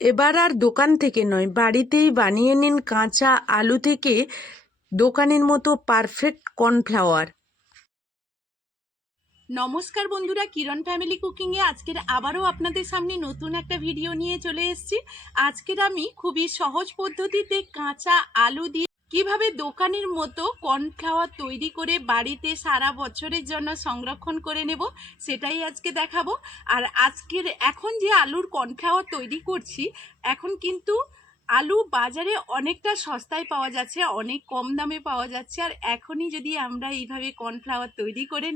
এবার আর দোকান থেকে নয়, বাড়িতেই বানিয়ে নিন কাঁচা আলু থেকে দোকানের মতো পারফেক্ট কর্নফ্লাওয়ার। নমস্কার বন্ধুরা, কিরণ ফ্যামিলি কুকিংয়ে আজকের আবারও আপনাদের সামনে নতুন একটা ভিডিও নিয়ে চলে এসেছি। আজকের আমি খুবই সহজ পদ্ধতিতে কাঁচা আলু দিয়ে কিভাবে দোকানের মতো কর্নফ্লাওয়ার তৈরি করে বাড়িতে সারা বছরের জন্য সংরক্ষণ করে নেব সেটাই আজকে দেখাবো। আর আজকের এখন যে আলুর কর্নফ্লাওয়ার তৈরি করছি, এখন কিন্তু আলু বাজারে অনেকটা সস্তায় পাওয়া যাচ্ছে, অনেক কম দামে পাওয়া যাচ্ছে। আর এখনই যদি আমরা এইভাবে কর্নফ্লাওয়ার তৈরি করে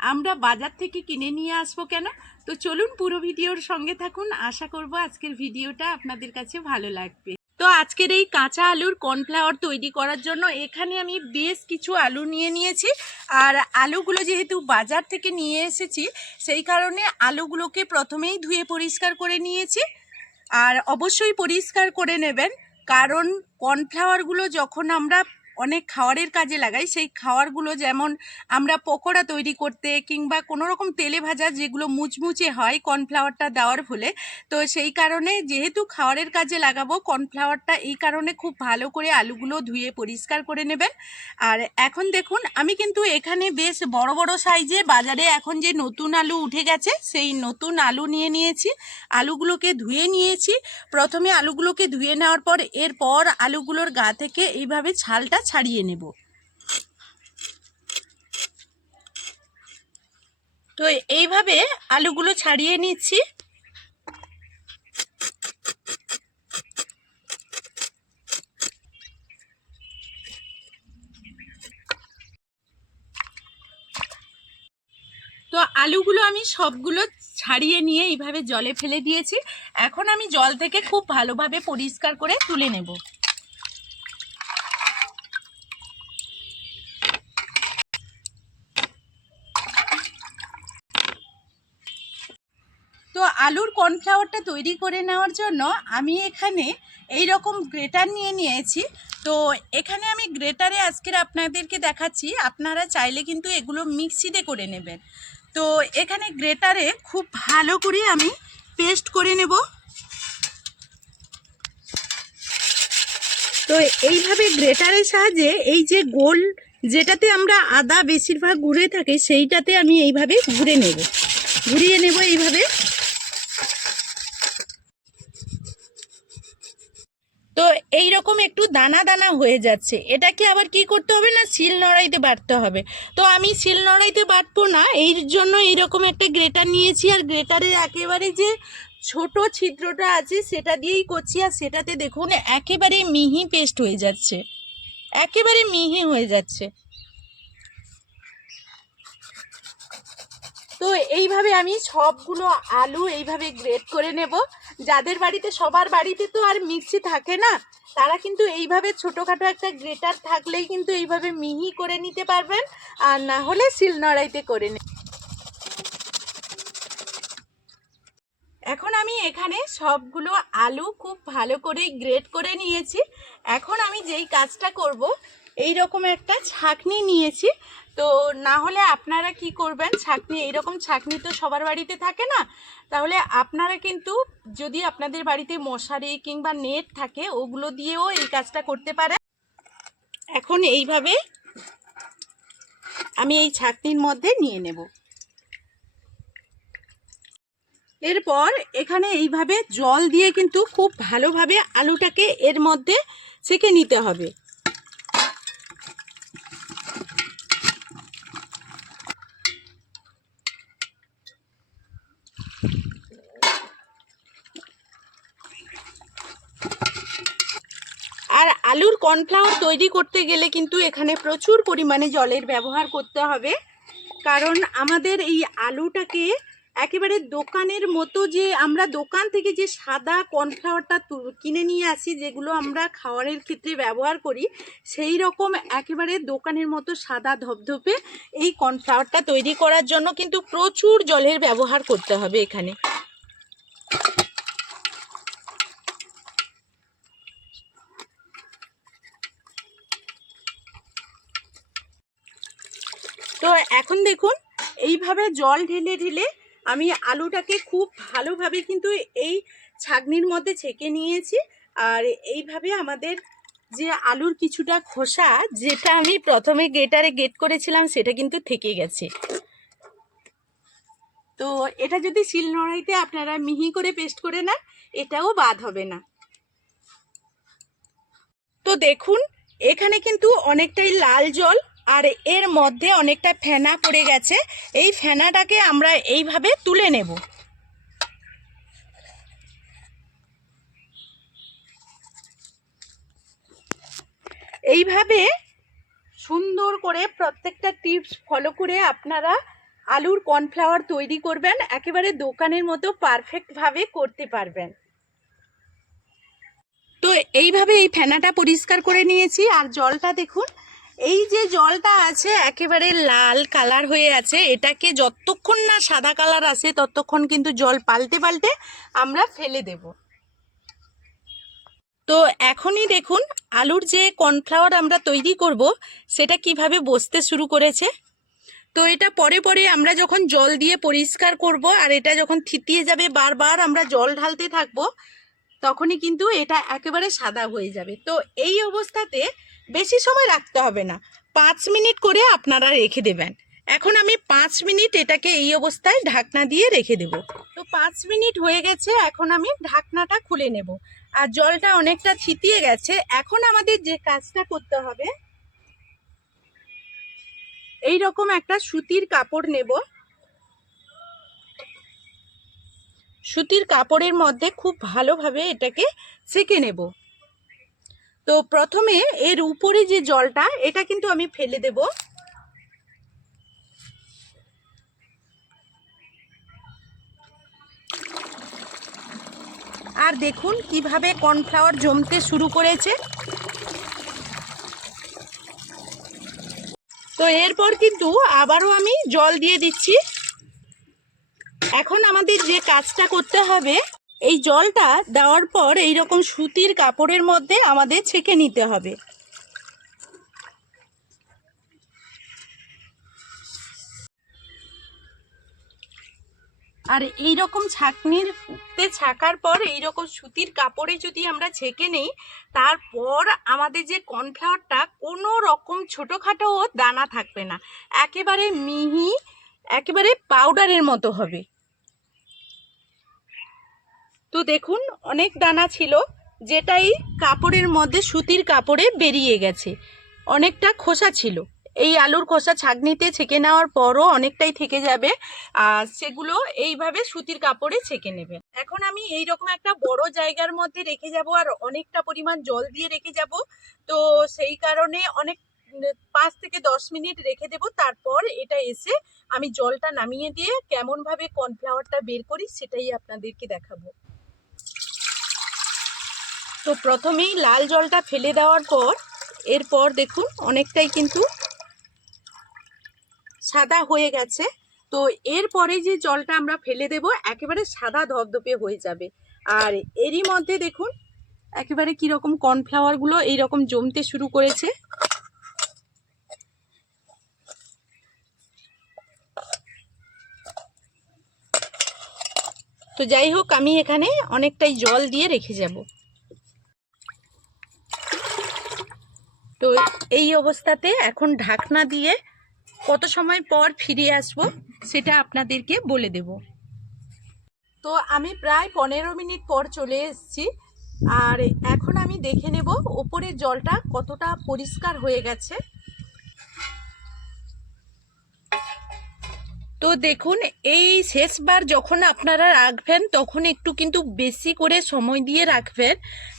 আমরা বাজার থেকে কিনে নিয়ে আসবো কেন? তো চলুন পুরো ভিডিওর সঙ্গে থাকুন, আশা করব আজকের ভিডিওটা আপনাদের কাছে ভালো লাগবে। তো আজকের এই কাঁচা আলুর কর্নফ্লাওয়ার তৈরি করার জন্য এখানে আমি বেশ কিছু আলু নিয়ে নিয়েছি। আর আলুগুলো যেহেতু বাজার থেকে নিয়ে এসেছি, সেই কারণে আলুগুলোকে প্রথমেই ধুয়ে পরিষ্কার করে নিয়েছি। আর অবশ্যই পরিষ্কার করে নেবেন, কারণ কর্নফ্লাওয়ারগুলো যখন আমরা অনেক খাবারের কাজে লাগাই, সেই খাবারগুলো যেমন আমরা পকোড়া তৈরি করতে কিংবা কোনো রকম তেলে ভাজা যেগুলো মুচমুচে হয় কর্নফ্লাওয়ারটা দেওয়ার ফলে, তো সেই কারণে যেহেতু খাবারের কাজে লাগাবো কর্নফ্লাওয়ারটা, এই কারণে খুব ভালো করে আলুগুলো ধুয়ে পরিষ্কার করে নেবেন। আর এখন দেখুন, আমি কিন্তু এখানে বেশ বড় বড় সাইজে বাজারে এখন যে নতুন আলু উঠে গেছে সেই নতুন আলু নিয়ে নিয়েছি। আলুগুলোকে ধুয়ে নিয়েছি। প্রথমে আলুগুলোকে ধুয়ে নেওয়ার পর এরপর আলুগুলোর গা থেকে এইভাবে ছালটা ছাড়িয়ে নেব। তো এইভাবে আলুগুলো ছাড়িয়ে নিচ্ছি। তো আলুগুলো আমি সবগুলো ছাড়িয়ে নিয়ে এইভাবে জলে ফেলে দিয়েছি। এখন আমি জল থেকে খুব ভালোভাবে পরিষ্কার করে তুলে নেব। তো আলুর কর্নফ্লাওয়ারটা তৈরি করে নেওয়ার জন্য আমি এখানে এই রকম গ্রেটার নিয়ে নিয়েছি। তো এখানে আমি গ্রেটারে আজকের আপনাদেরকে দেখাচ্ছি, আপনারা চাইলে কিন্তু এগুলো মিক্সিতে করে নেবেন। তো এখানে গ্রেটারে খুব ভালো করে আমি পেস্ট করে নেব। তো এইভাবে গ্রেটারের সাহায্যে এই যে গোল যেটাতে আমরা আদা বেশিরভাগ ঘুরে থাকে সেইটাতে আমি এইভাবে ঘুরিয়ে নেব এইভাবে। তো এই রকম একটু দানা দানা হয়ে যাচ্ছে, এটাকে আবার কি করতে হবে না, শিল নোড়াইতে বাটতে হবে। তো আমি শিল নোড়াইতে বাটবো না, এই জন্য এইরকম একটা গ্রেটার নিয়েছি। আর গ্রেটারের একেবারে যে ছোট ছিদ্রটা আছে সেটা দিয়েই করছি। আর সেটাতে দেখুন একেবারে মিহি পেস্ট হয়ে যাচ্ছে, একেবারে মিহি হয়ে যাচ্ছে। তো এইভাবে আমি সবগুলো আলু এইভাবে গ্রেট করে নেব। যাদের বাড়িতে, সবার বাড়িতে তো আর মিক্সি থাকে না, তারা কিন্তু এইভাবে ছোটোখাটো একটা গ্রেটার থাকলেই কিন্তু এইভাবে মিহি করে নিতে পারবেন, আর না হলে শিলনোড়াইতে করে নেবেন। এখন আমি এখানে সবগুলো আলু খুব ভালো করে গ্রেট করে নিয়েছি। এখন আমি যেই কাজটা করব, এই রকম একটা ছাঁকনি নিয়েছি। তো না হলে আপনারা কি করবেন, ছাঁকনি, এইরকম ছাঁকনি তো সবার বাড়িতে থাকে না, তাহলে আপনারা কিন্তু যদি আপনাদের বাড়িতে মশারি কিংবা নেট থাকে ওগুলো দিয়েও এই কাজটা করতে পারেন। এখন এইভাবে আমি এই ছাঁকনির মধ্যে নিয়ে নেব। এরপর এখানে এইভাবে জল দিয়ে কিন্তু খুব ভালোভাবে আলুটাকে এর মধ্যে ছেঁকে নিতে হবে। আর আলুর কর্নফ্লাওয়ার তৈরি করতে গেলে কিন্তু এখানে প্রচুর পরিমাণে জলের ব্যবহার করতে হবে, কারণ আমাদের এই আলুটাকে একেবারে দোকানের মতো, যে আমরা দোকান থেকে যে সাদা কর্নফ্লাওয়ারটা কিনে নিয়ে আসি, যেগুলো আমরা খাওয়ারের ক্ষেত্রে ব্যবহার করি, সেই রকম একেবারে দোকানের মতো সাদা ধপধপে এই কর্নফ্লাওয়ারটা তৈরি করার জন্য কিন্তু প্রচুর জলের ব্যবহার করতে হবে এখানে। তো এখন দেখুন এইভাবে জল ঢেলে ঢেলে আমি আলুটাকে খুব ভালোভাবে কিন্তু এই ছাঁকনির মধ্যে ছেঁকে নিয়েছি। আর এইভাবে আমাদের যে আলুর কিছুটা খোসা, যেটা আমি প্রথমে গ্রেটারে গ্রেট করেছিলাম, সেটা কিন্তু থেকে গেছে। তো এটা যদি শিলনোড়াইতে আপনারা মিহি করে পেস্ট করে নেন, এটাও বাদ হবে না। তো দেখুন, এখানে কিন্তু অনেকটাই লাল জল আর এর মধ্যে অনেকটা ফেনা পড়ে গেছে। এই ফেনাটাকে আমরা এইভাবে তুলে নেব। এইভাবে সুন্দর করে প্রত্যেকটা টিপস ফলো করে আপনারা আলুর কর্নফ্লাওয়ার তৈরি করবেন, একেবারে দোকানের মতো পারফেক্টভাবে করতে পারবেন। তো এইভাবে এই ফেনাটা পরিষ্কার করে নিয়েছি। আর জলটা দেখুন, এই যে জলটা আছে একেবারে লাল কালার হয়ে আছে, এটাকে যতক্ষণ না সাদা কালার আসে ততক্ষণ কিন্তু জল পাল্টে পাল্টে আমরা ফেলে দেব। তো এখনই দেখুন আলুর যে কর্নফ্লাওয়ার আমরা তৈরি করব সেটা কিভাবে বসতে শুরু করেছে। তো এটা পরে পরে আমরা যখন জল দিয়ে পরিষ্কার করব আর এটা যখন থিতিয়ে যাবে, বারবার আমরা জল ঢালতে থাকবো, তখনই কিন্তু এটা একেবারে সাদা হয়ে যাবে। তো এই অবস্থাতে বেশি সময় রাখতে হবে না, 5 মিনিট করে আপনারা রেখে দেবেন। এখন আমি 5 মিনিট এটাকে এই অবস্থায় ঢাকনা দিয়ে রেখে দেব। তো 5 মিনিট হয়ে গেছে, এখন আমি ঢাকনাটা খুলে নেব। আর জলটা অনেকটা থিতিয়ে গেছে। এখন আমাদের যে কাজটা করতে হবে, এই রকম একটা সুতির কাপড় নেব। সুতির কাপড়ের মধ্যে খুব ভালোভাবে এটাকে সেঁকে নেব। তো প্রথমে এর উপরে যে জলটা, এটা কিন্তু আমি ফেলে দেব। আর দেখুন কিভাবে কর্নফ্লাওয়ার জমতে শুরু করেছে। তো এরপর কিন্তু আবারও আমি জল দিয়ে দিচ্ছি। এখন আমাদের যে কাজটা করতে হবে, এই জলটা দেওয়ার পর এই রকম সুতির কাপড়ের মধ্যে আমাদের ছেঁকে নিতে হবে। আর এই রকম ছাঁকনিতে ছাকার পর এই রকম সুতির কাপড়ে যদি আমরা ছেঁকে নেই, তারপর আমাদের যে কর্নফ্লাওয়ারটা কোনো রকম ছোটোখাটো দানা থাকবে না, একেবারে মিহি, একেবারে পাউডারের মতো হবে। তো দেখুন অনেক দানা ছিল, যেটাই কাপড়ের মধ্যে সুতির কাপড়ে বেরিয়ে গেছে। অনেকটা খোসা ছিল, এই আলুর খোসা ছাঁকনিতে ছেঁকে নেওয়ার পরও অনেকটাই থেকে যাবে, আর সেগুলো এইভাবে সুতির কাপড়ে ছেঁকে নেবে। এখন আমি এই রকম একটা বড় জায়গার মধ্যে রেখে যাব, আর অনেকটা পরিমাণ জল দিয়ে রেখে যাব। তো সেই কারণে অনেক 5 থেকে 10 মিনিট রেখে দেব। তারপর এটা এসে আমি জলটা নামিয়ে দিয়ে কেমনভাবে কর্নফ্লাওয়ারটা বের করি সেটাই আপনাদেরকে দেখাবো। তো প্রথমেই লাল জলটা ফেলে দেওয়ার পর এরপর দেখুন অনেকটাই কিন্তু সাদা হয়ে গেছে। তো এরপরে যে জলটা আমরা ফেলে দেব একেবারে সাদা ধবধবে হয়ে যাবে। আর এরই মধ্যে দেখুন একেবারে কীরকম কর্নফ্লাওয়ারগুলো এইরকম জমতে শুরু করেছে। তো যাই হোক, আমি এখানে অনেকটাই জল দিয়ে রেখে যাব। তো এই অবস্থাতে এখন ঢাকনা দিয়ে কত সময় পর ফিরে আসব সেটা আপনাদেরকে বলে দেব। তো আমি প্রায় 15 মিনিট পর চলে এসেছি। আর এখন আমি দেখে নেব ওপরের জলটা কতটা পরিষ্কার হয়ে গেছে। তো দেখুন, এই শেষবার যখন আপনারা রাখবেন তখন একটু কিন্তু বেশি করে সময় দিয়ে রাখবেন,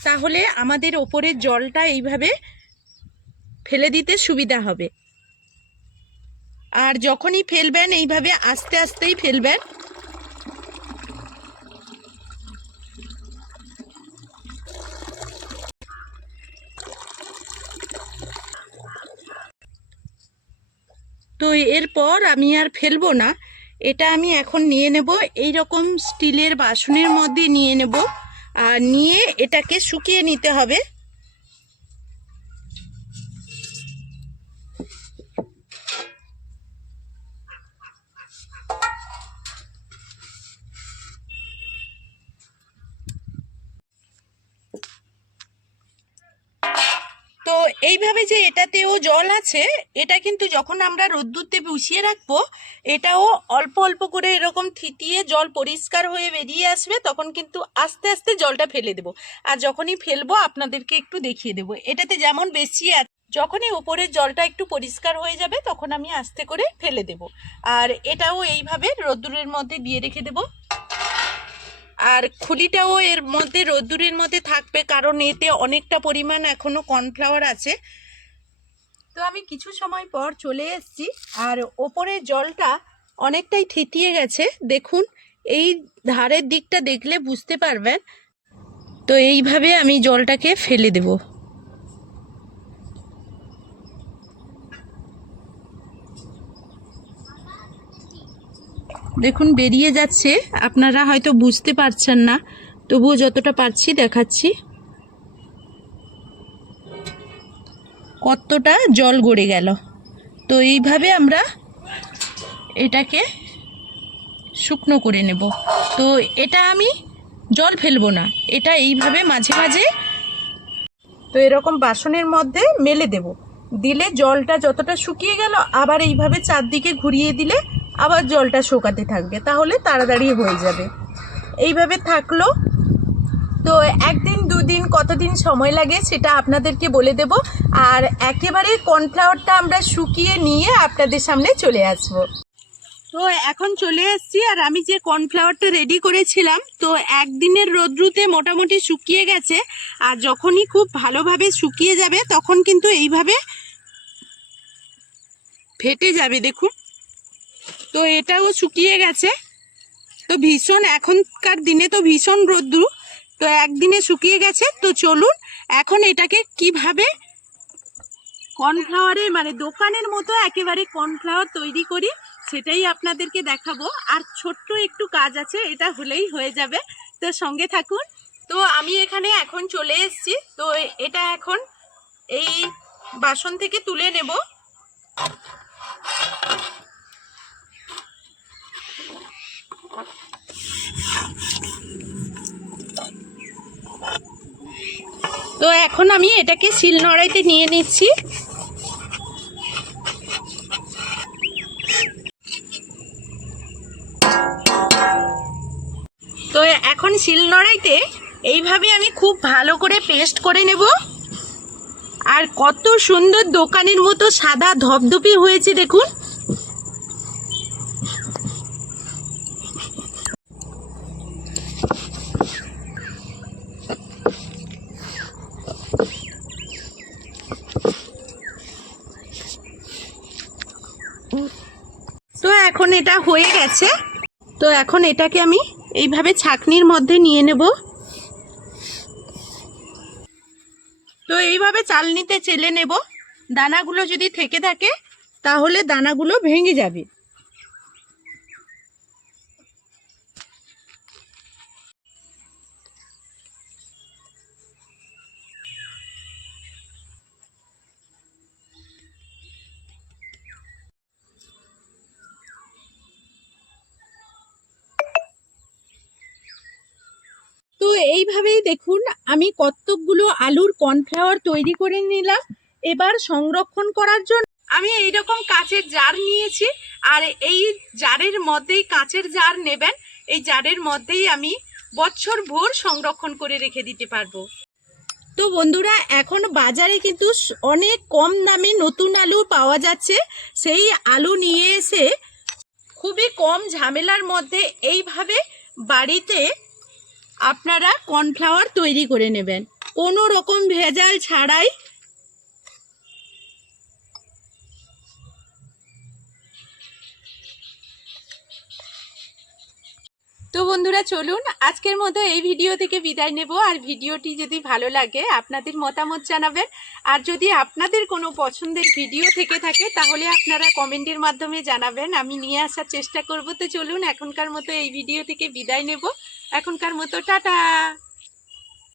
তাহলে আমাদের ওপরের জলটা এইভাবে ফেলে দিতে সুবিধা হবে। আর যখনই ফেলবেন এইভাবে আস্তে আস্তেই ফেলবেন। তো এরপর আমি আর ফেলবো না, এটা আমি এখন নিয়ে নেব এই রকম স্টিলের বাসনের মধ্যে নিয়ে নেব। আর নিয়ে এটাকে শুকিয়ে নিতে হবে। এইভাবে যে এটাতেও জল আছে, এটা কিন্তু যখন আমরা রোদ্দুরতে বসিয়ে রাখবো, এটাও অল্প অল্প করে এরকম থিতিয়ে জল পরিষ্কার হয়ে বেরিয়ে আসবে, তখন কিন্তু আস্তে আস্তে জলটা ফেলে দেবো। আর যখনই ফেলবো আপনাদেরকে একটু দেখিয়ে দেবো। এটাতে যেমন বেশি আছে, যখনই উপরের জলটা একটু পরিষ্কার হয়ে যাবে তখন আমি আস্তে করে ফেলে দেব। আর এটাও এইভাবে রোদ্দুরের মধ্যে দিয়ে রেখে দেব। আর খুলিটাও এর মধ্যে রোদ্দুরের মধ্যে থাকবে, কারণ এতে অনেকটা পরিমাণ এখনো কর্নফ্লাওয়ার আছে। তো আমি কিছু সময় পর চলে এসেছি, আর ওপরের জলটা অনেকটাই থিতিয়ে গেছে। দেখুন, এই ধারের দিকটা দেখলে বুঝতে পারবেন। তো এইভাবে আমি জলটাকে ফেলে দেব। দেখুন বেরিয়ে যাচ্ছে, আপনারা হয়তো বুঝতে পারছেন না, তবুও যতটা পারছি দেখাচ্ছি। কতটা জল গড়ে গেল। তো এইভাবে আমরা এটাকে শুকনো করে নেব। তো এটা আমি জল ফেলবো না, এটা এইভাবে মাঝে মাঝে তো এরকম বাসনের মধ্যে মেলে দেব। দিলে জলটা যতটা শুকিয়ে গেল, আবার এইভাবে চারদিকে ঘুরিয়ে দিলে আবার জলটা শুকাতে থাকবে, তাহলে তাড়াতাড়ি হয়ে যাবে। এইভাবে থাকলো। তো একদিন দুদিন কতদিন সময় লাগে সেটা আপনাদেরকে বলে দেব। আর একেবারে কর্নফ্লাওয়ারটা আমরা শুকিয়ে নিয়ে আপনাদের সামনে চলে আসবো। তো এখন চলে এসেছি, আর আমি যে কর্নফ্লাওয়ারটা রেডি করেছিলাম, তো একদিনের রোদ্রুতে মোটামুটি শুকিয়ে গেছে। আর যখনই খুব ভালোভাবে শুকিয়ে যাবে তখন কিন্তু এইভাবে ফেটে যাবে। দেখুন, তো এটাও শুকিয়ে গেছে। তো ভীষণ, এখনকার দিনে তো ভীষণ রোদ্রু, তো একদিনে শুকিয়ে গেছে। তো চলুন এখন এটাকে কিভাবে কর্নফ্লাওয়ারে মানে দোকানের মতো একেবারে কর্নফ্লাওয়ার তৈরি করি সেটাই আপনাদেরকে দেখাবো। আর ছোট্ট একটু কাজ আছে, এটা হলেই হয়ে যাবে। তো সঙ্গে থাকুন। তো আমি এখানে এখন চলে এসেছি। তো এটা এখন এই বাসন থেকে তুলে নেব। তো এখন আমি এটাকে শিলনোড়াইতে নিয়ে নিচ্ছি। তো এখন শিলনোড়াইতে এইভাবে আমি খুব ভালো করে পেস্ট করে নেব। আর কত সুন্দর দোকানের মতো সাদা ধপধপে হয়েছে দেখুন। তো এখন এটা হয়ে গেছে। তো এখন এটাকে আমি এইভাবে ছাঁকনির মধ্যে নিয়ে নেব। তো এইভাবে চালনিতে চেলে নেব। দানাগুলো যদি থেকে থাকে তাহলে দানাগুলো ভেঙে যাবে। তো এইভাবেই দেখুন আমি কতকগুলো আলুর কর্নফ্লাওয়ার তৈরি করে নিলাম। এবার সংরক্ষণ করার জন্য আমি এইরকম কাঁচের জার নিয়েছি। আর এই জারের মধ্যেই, কাঁচের জার নেবেন, এই জারের মধ্যেই আমি বছর ভোর সংরক্ষণ করে রেখে দিতে পারবো। তো বন্ধুরা, এখন বাজারে কিন্তু অনেক কম দামে নতুন আলু পাওয়া যাচ্ছে। সেই আলু নিয়ে এসে খুবই কম ঝামেলার মধ্যে এইভাবে বাড়িতে আপনারা কর্নফ্লাওয়ার তৈরি করে নেবেন, কোনো রকম ভেজাল ছাড়াই। তো বন্ধুরা চলুন আজকের মতো এই ভিডিও থেকে বিদায় নেব। আর ভিডিওটি যদি ভালো লাগে আপনাদের মতামত জানাবেন। আর যদি আপনাদের কোনো পছন্দের ভিডিও থেকে থাকে তাহলে আপনারা কমেন্টের মাধ্যমে জানাবেন, আমি নিয়ে আসার চেষ্টা করব। তো চলুন এখনকার মতো এই ভিডিও থেকে বিদায় নেব। এখনকার মতো টাটা।